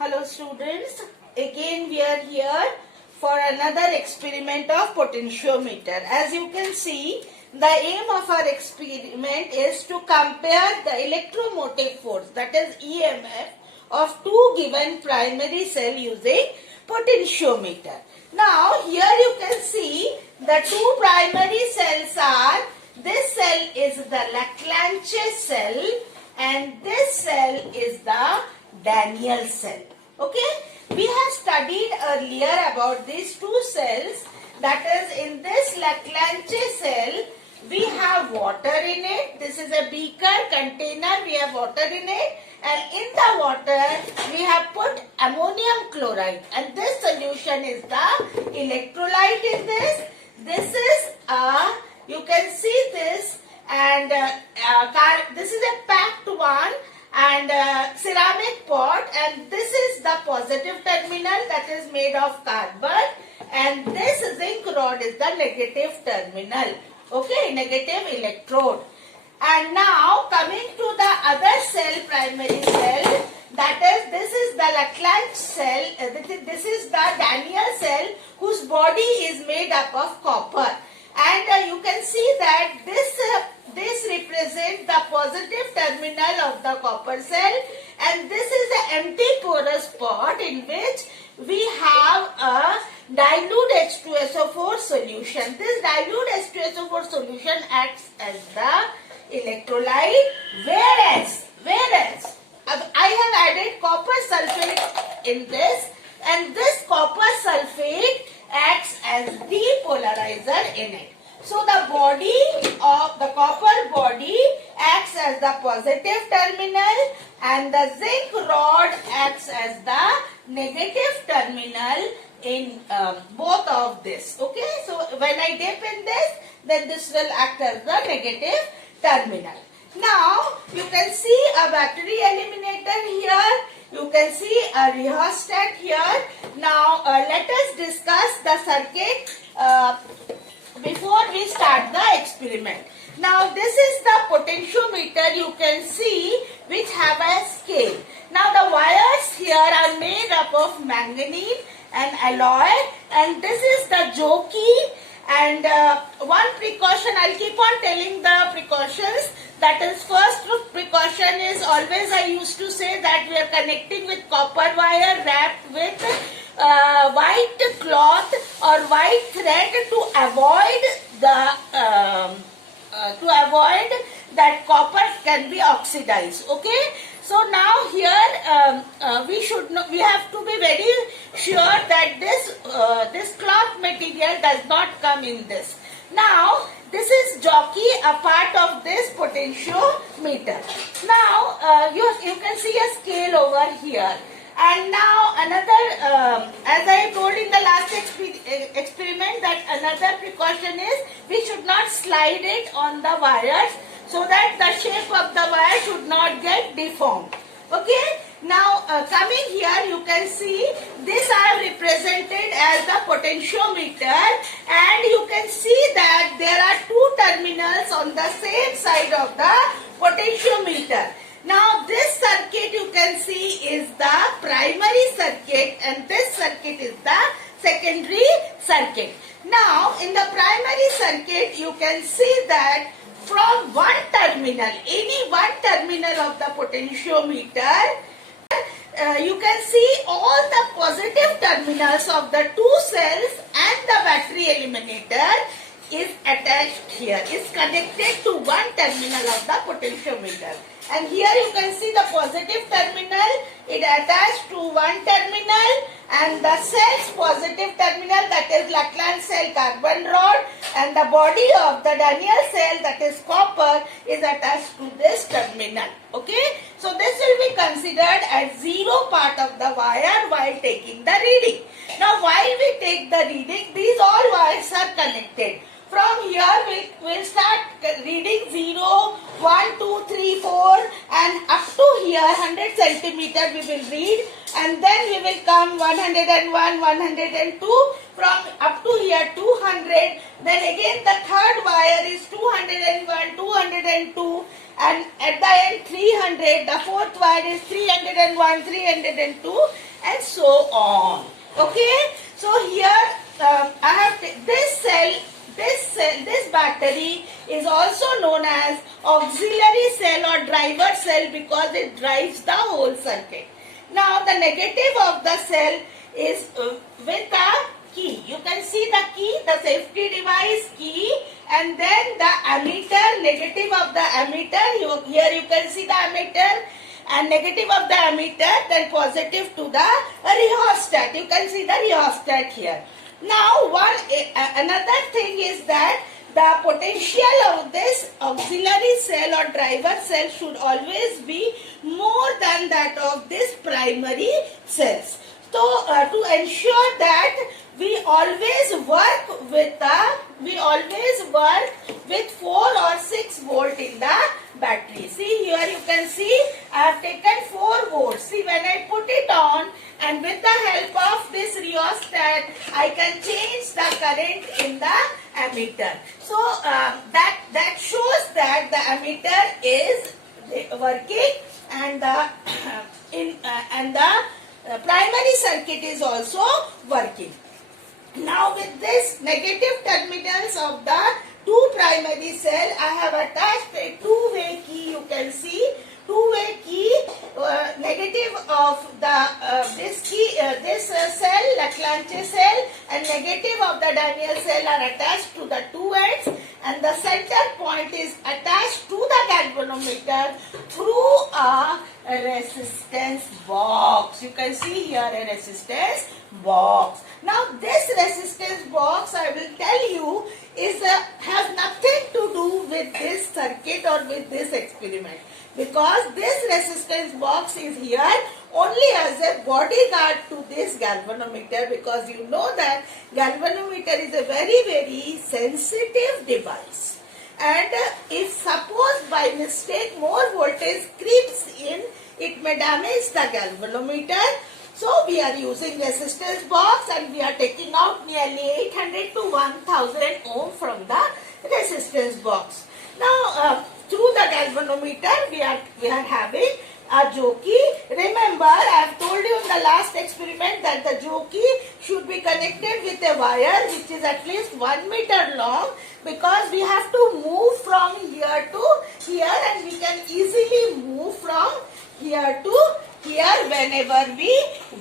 Hello students, again we are here for another experiment of potentiometer. As you can see, the aim of our experiment is to compare the electromotive force, that is EMF, of two given primary cell using potentiometer. Now here you can see the two primary cells are, this cell is the Leclanché cell and this cell is the Daniell cell. Okay, we have studied earlier about these two cells. That is, in this Leclanché cell we have water in it. This is a beaker container, we have water in it, and in the water we have put ammonium chloride, and this solution is the electrolyte in this. This is you can see this, and this is a packed one and ceramic pot, and this is the positive terminal that is made of carbon, and this zinc rod is the negative terminal. Okay, negative electrode. And now coming to the other cell, primary cell, that is, this is the Leclanché cell, this is the Daniell cell whose body is made up of copper. And you can see that this represents the positive terminal of the copper cell, and this is the empty porous pot in which we have a dilute H2SO4 solution. This dilute H2SO4 solution acts as the electrolyte, whereas I have added copper sulfate in this, and this copper sulfate acts as depolarizer in it. So the body of the copper body acts as the positive terminal and the zinc rod acts as the negative terminal in both of this. Okay, so when I dip in this, then this will act as the negative terminal. Now you can see a battery eliminator here. You can see a rheostat here. Now let us discuss the circuit before we start the experiment. Now this is the potentiometer, you can see, which have a scale. Now the wires here are made up of manganese and alloy, and this is the jockey. And one precaution, I'll keep on telling the precautions. That is, first precaution is always, I used to say that we are connecting with copper wire wrapped with white cloth or white thread to avoid that copper can be oxidized. Okay. So now here we have to be very sure that this cloth material does not come in this. Now this is jockey, a part of this potentiometer. Now you can see a scale over here. And now another, as I told in the last experiment, that another precaution is we should not slide it on the wires so that the shape of the wire should not get deformed. Okay. Now coming here, you can see this I have represented as the potentiometer, and you can see that there are two terminals on the same side of the potentiometer. Now this circuit you can see is the primary circuit, and this circuit is the secondary circuit. Now in the primary circuit you can see that from one terminal, any one terminal of the potentiometer, you can see all the positive terminals of the two cells and the battery eliminator is attached here, is connected to one terminal of the potentiometer. And here you can see the positive terminal, it attached to one terminal, and the cell's positive terminal, that is Leclanché cell carbon rod, and the body of the Daniell cell, that is copper, is attached to this terminal. Okay, so this will be considered as zero part of the wire while taking the reading. Now while we take the reading, these all wires are connected. From here we'll start reading 0, 1, 2, 3, 4, and up to here 100 centimeter we will read, and then we will come 101, 102, from up to here 200, then again the third wire is 201, 202, and at the end 300, the fourth wire is 301, 302, and so on. Okay, so here I have this battery is also known as auxiliary cell or driver cell because it drives the whole circuit. Now the negative of the cell is with the key. You can see the key, the safety device key, and then the ammeter, negative of the ammeter. Here you can see the ammeter, and negative of the ammeter, then positive to the rheostat. You can see the rheostat here. Now another thing is that the potential of this auxiliary cell or driver cell should always be more than that of this primary cells. So to ensure that we always work with 4 or 6 volt in the battery. See here you can see I have taken 4 volts. See when I put it on, and with the help of this rheostat I can change the current in the ammeter. So that shows that the ammeter is working, and the primary circuit is also working. Now with this negative terminals of the 2 primary cell, I have attached a two-way key. You can see two-way key, negative of the this cell, Leclanche cell, and negative of the Daniell cell are attached to the two ends, and the center point is attached to the galvanometer through a resistance box. You can see here a resistance box. Now this resistance box, I will tell you, has nothing to do with this circuit or with this experiment, because this resistance box is here only as a bodyguard to this galvanometer, because you know that galvanometer is a very, very sensitive device, and if suppose by mistake more voltage creeps in, it may damage the galvanometer. So we are using resistance box, and we are taking out nearly 800 to 1000 ohm from the resistance box. Now through the galvanometer we are having a jockey. Remember, I have told you in the last experiment that the jockey should be connected with a wire which is at least 1 meter long, because we have to move from here to here, and we can easily move from here to here whenever we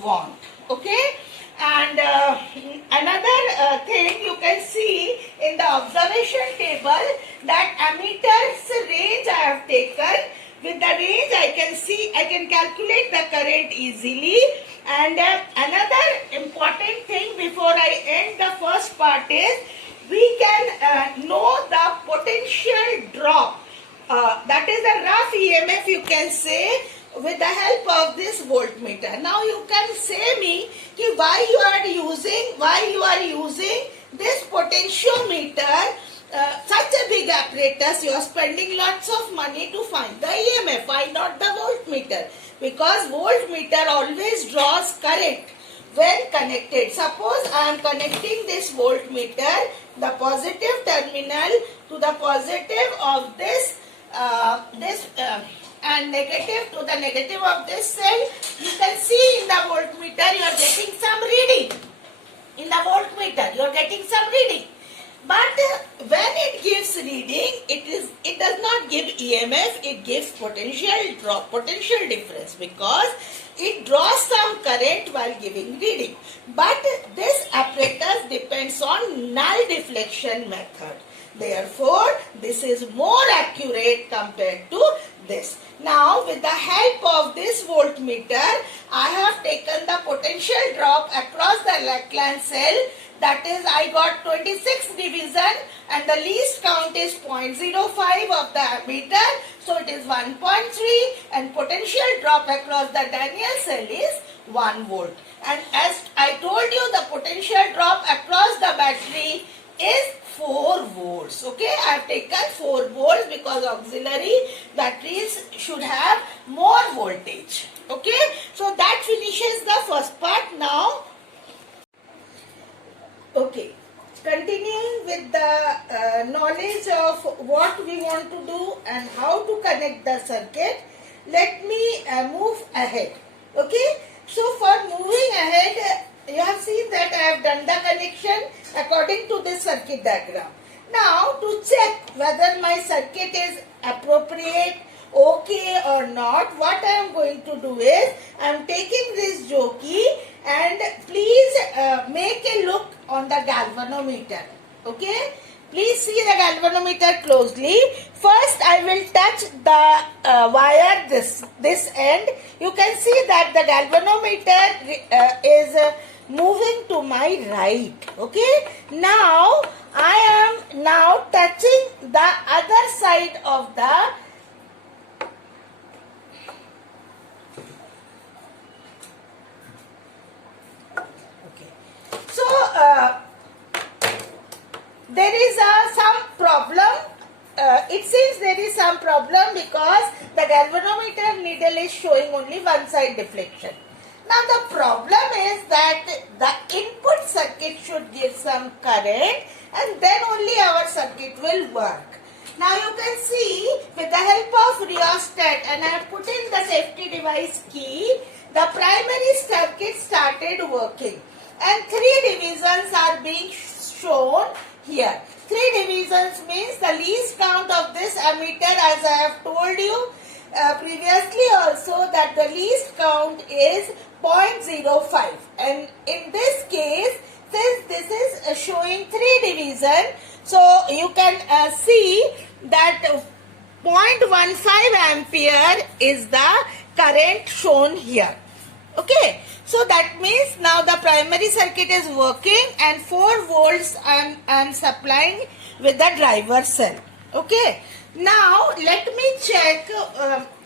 want. Okay, and another thing you can see in the observation table that ammeter's range I have taken. With the range I can calculate the current easily. And another important thing before I end the first part is we can know the potential drop. That is a rough EMF, you can say, with the help of this voltmeter. Now you can say me why you are using this potentiometer, such a big apparatus. You are spending lots of money to find the EMF. Why not the voltmeter? Because voltmeter always draws current when connected. Suppose I am connecting this voltmeter, the positive terminal to the positive of this and negative to the negative of this cell. You can see in the voltmeter you are getting some reading. In the voltmeter you are getting some reading. But when it gives reading, it does not give EMF, it gives potential drop, potential difference, because it draws some current while giving reading. But this apparatus depends on null deflection method. Therefore, this is more accurate compared to this. Now, with the help of this voltmeter, I have taken the potential drop across the Leclanche cell. That is, I got 26 division, and the least count is 0.05 of the ammeter. So it is 1.3, and potential drop across the Daniell cell is 1 volt. And as I told you, the potential drop across the battery is 4 volts. Okay, I have taken 4 volts because auxiliary batteries should have more voltage. Okay, so that finishes the first part. Now, okay, continuing with the knowledge of what we want to do and how to connect the circuit, let me move ahead. Okay, So for moving ahead, you have seen that I have done the connection according to this circuit diagram. Now to check whether my circuit is appropriate, okay or not, what I am going to do is, I am taking this jockey and please make a look on the galvanometer. Okay? Please see the galvanometer closely. First, I will touch the wire this end. You can see that the galvanometer is moving to my right. Okay. Now, I am now touching the other side of the there is some problem. It seems there is some problem because the galvanometer needle is showing only one side deflection. Now the problem is that the input circuit should give some current and then only our circuit will work. Now you can see with the help of rheostat, and I have put in the safety device key, the primary circuit started working and 3 divisions are being shown here. 3 divisions means the least count of this ammeter, as I have told you previously also, that the least count is 0.05, and in this case, since this is showing 3 division, so you can see that 0.15 ampere is the current shown here. Okay, so that means now the primary circuit is working and 4 volts I am supplying with the driver cell. Okay, now let me check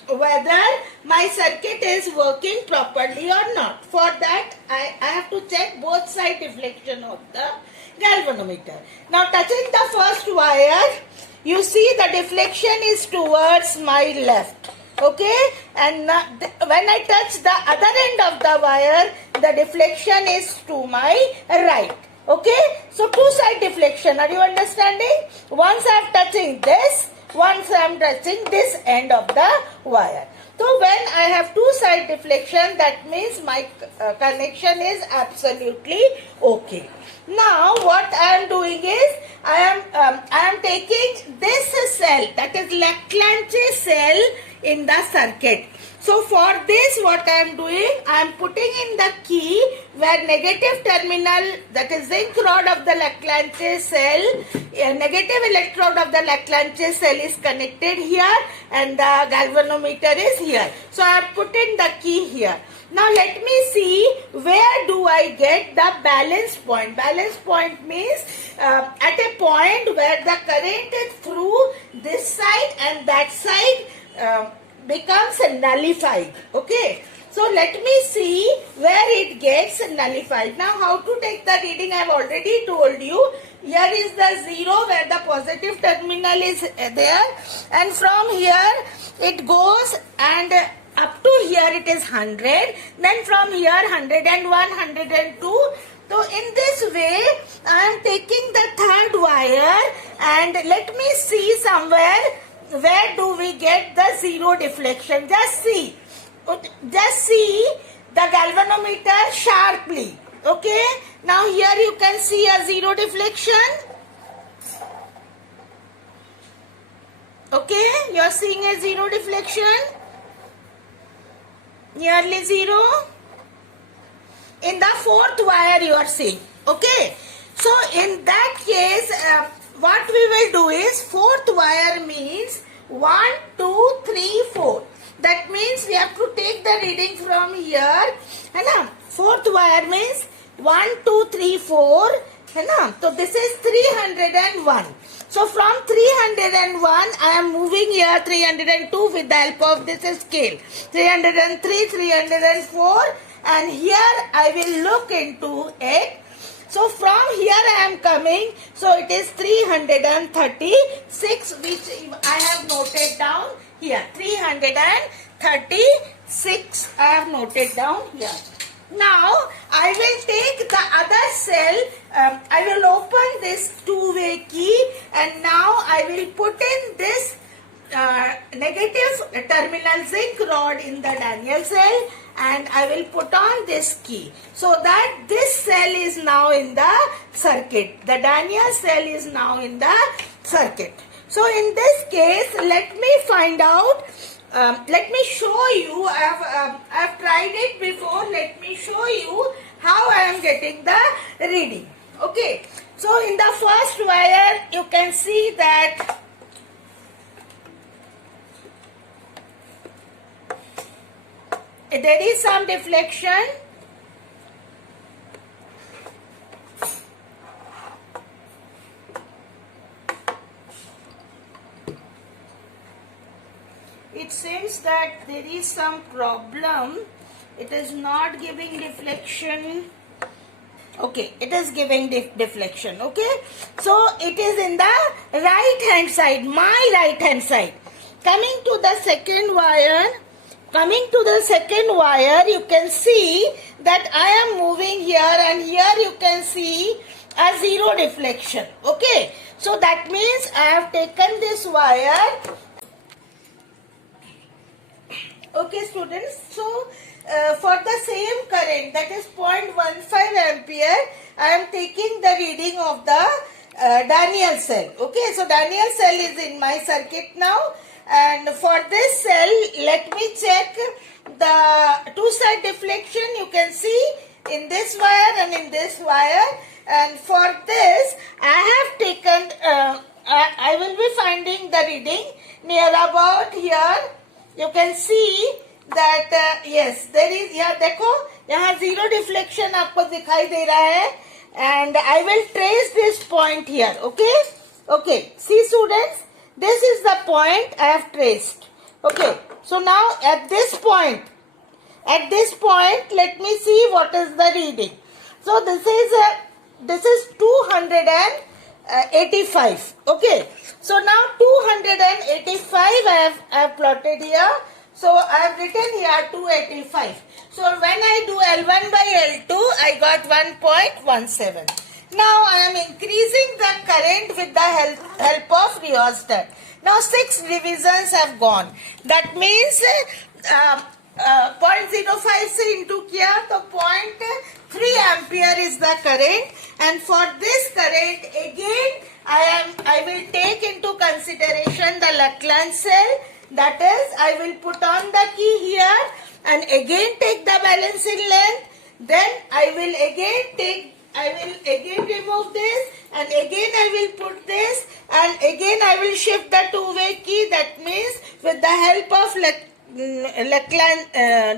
whether my circuit is working properly or not. For that I have to check both side deflection of the galvanometer. Now touching the first wire, you see the deflection is towards my left. Okay, and when I touch the other end of the wire, the deflection is to my right. Okay, so 2 side deflection, are you understanding? Once I am touching this, once I am touching this end of the wire. So when I have 2 side deflection, that means my connection is absolutely okay. Now what I am doing is, I am taking this cell, that is Leclanché cell, in the circuit. So for this, what I am doing, I am putting in the key where negative terminal, that is zinc rod of the Leclanché cell, negative electrode of the Leclanché cell is connected here and the galvanometer is here. So I have put in the key here. Now let me see where do I get the balance point. Balance point means at a point where the current is through this side and that side becomes nullified. Okay, so let me see where it gets nullified. Now how to take the reading I have already told you. Here is the 0 where the positive terminal is there, and from here it goes and up to here it is 100, then from here 101, 102. So in this way I am taking the third wire and let me see somewhere where do we get the 0 deflection. Just see the galvanometer sharply. Okay, now here you can see a 0 deflection. Okay, you are seeing a 0 deflection, nearly 0. In the 4th wire you are seeing. Okay, so in that case what we will do is, 4th wire means 1, 2, 3, 4. That means we have to take the reading from here. 4th wire means 1, 2, 3, 4. So this is 301. So from 301 I am moving here 302 with the help of this scale. 303, 304, and here I will look into it. So from here I am coming, so it is 336, which I have noted down here. 336 I have noted down here. Now I will take the other cell, I will open this 2-way key, and now I will put in this negative terminal zinc rod in the Daniell cell, and I will put on this key so that this cell is now in the circuit. The Daniell cell is now in the circuit. So in this case, let me find out, let me show you, I've tried it before, let me show you how I am getting the reading. Okay, so in the first wire, you can see that there is some deflection. It seems that there is some problem. It is not giving deflection. Okay, it is giving deflection. Okay, so it is in the right hand side, my right hand side. Coming to the second wire, you can see that I am moving here, and here you can see a zero deflection. Okay, so that means I have taken this wire. Okay, students, so for the same current, that is 0.15 ampere, I am taking the reading of the Daniell cell. Okay, so Daniell cell is in my circuit now, and for this cell, let me check the two-side deflection. You can see in this wire and in this wire, and for this, I have taken, I will be finding the reading near about here. You can see that yes, there is, यहाँ देखो, यहाँ zero deflection आपको दिखाई दे रहा है, and I will trace this point here. Okay, okay. See, students, this is the point I have traced. Okay, so now at this point, let me see what is the reading. So this is 285. Okay, so now 285 I have plotted here. So I have written here 285. So when I do L1 by L2, I got 1.17. Now I am increasing the current with the help of rheostat. Now 6 divisions have gone. That means 0.05 से into किया तो 0.3 ampere is the current, and for this current again I will take into consideration the Lackland cell. That is, I will put on the key here and again take the balancing length. Then I will again remove this, and again I will put this, and again I will shift the two-way key. That means with the help of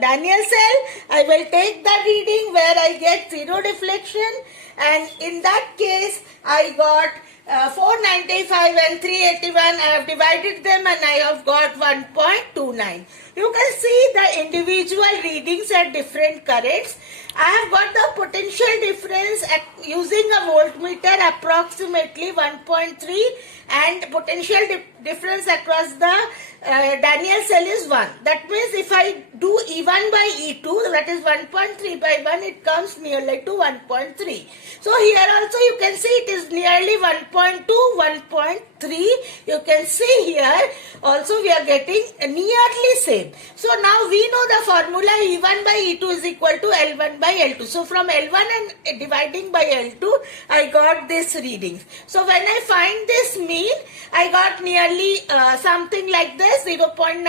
Daniell cell, I will take the reading where I get zero deflection, and in that case I got 495 and 381. I have divided them and I have got 1.29. You can see the individual readings at different currents. I have got the potential difference using a voltmeter approximately 1.3, and potential difference across the Daniell cell is 1. That means if I do E1 by E2, that is 1.3 by 1, it comes nearly to 1.3. So here also you can see it is nearly 1.2, 1.3. You can see here also we are getting nearly same. So now we know the formula E1 by E2 is equal to L1 by L2. So from L1 and dividing by L2, I got this reading. So when I find this mean, I got nearly something like this, 0.9.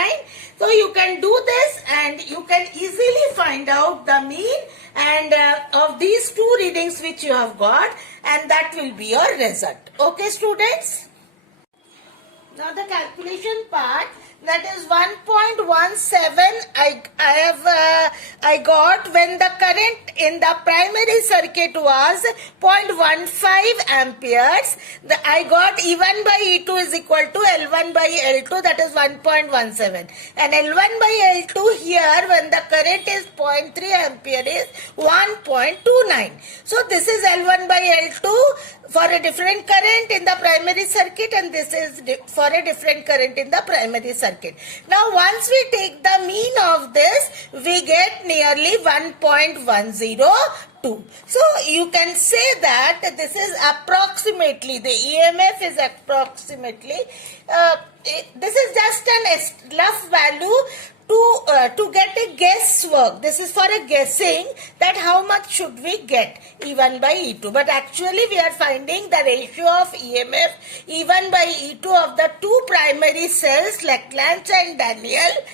So you can do this and you can easily find out the mean and of these two readings which you have got, and that will be your result. Okay, students? Now the calculation part, that is 1.17 I got when the current in the primary circuit was 0.15 amperes. I got E1 by E2 is equal to L1 by L2, that is 1.17, and L1 by L2 here when the current is 0.3 ampere is 1.29. So this is L1 by L2 for a different current in the primary circuit, and this is for a different current in the primary circuit. Now once we take the mean of this, we get nearly 1.102. So you can say that this is approximately, the EMF is approximately, this is just an rough value. to get a guesswork. This is for a guessing that how much should we get E1 by E2. But actually we are finding the ratio of EMF E1 by E2 of the two primary cells, Leclanche and Daniel,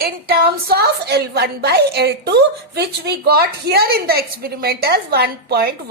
in terms of L1 by L2, which we got here in the experiment as 1.10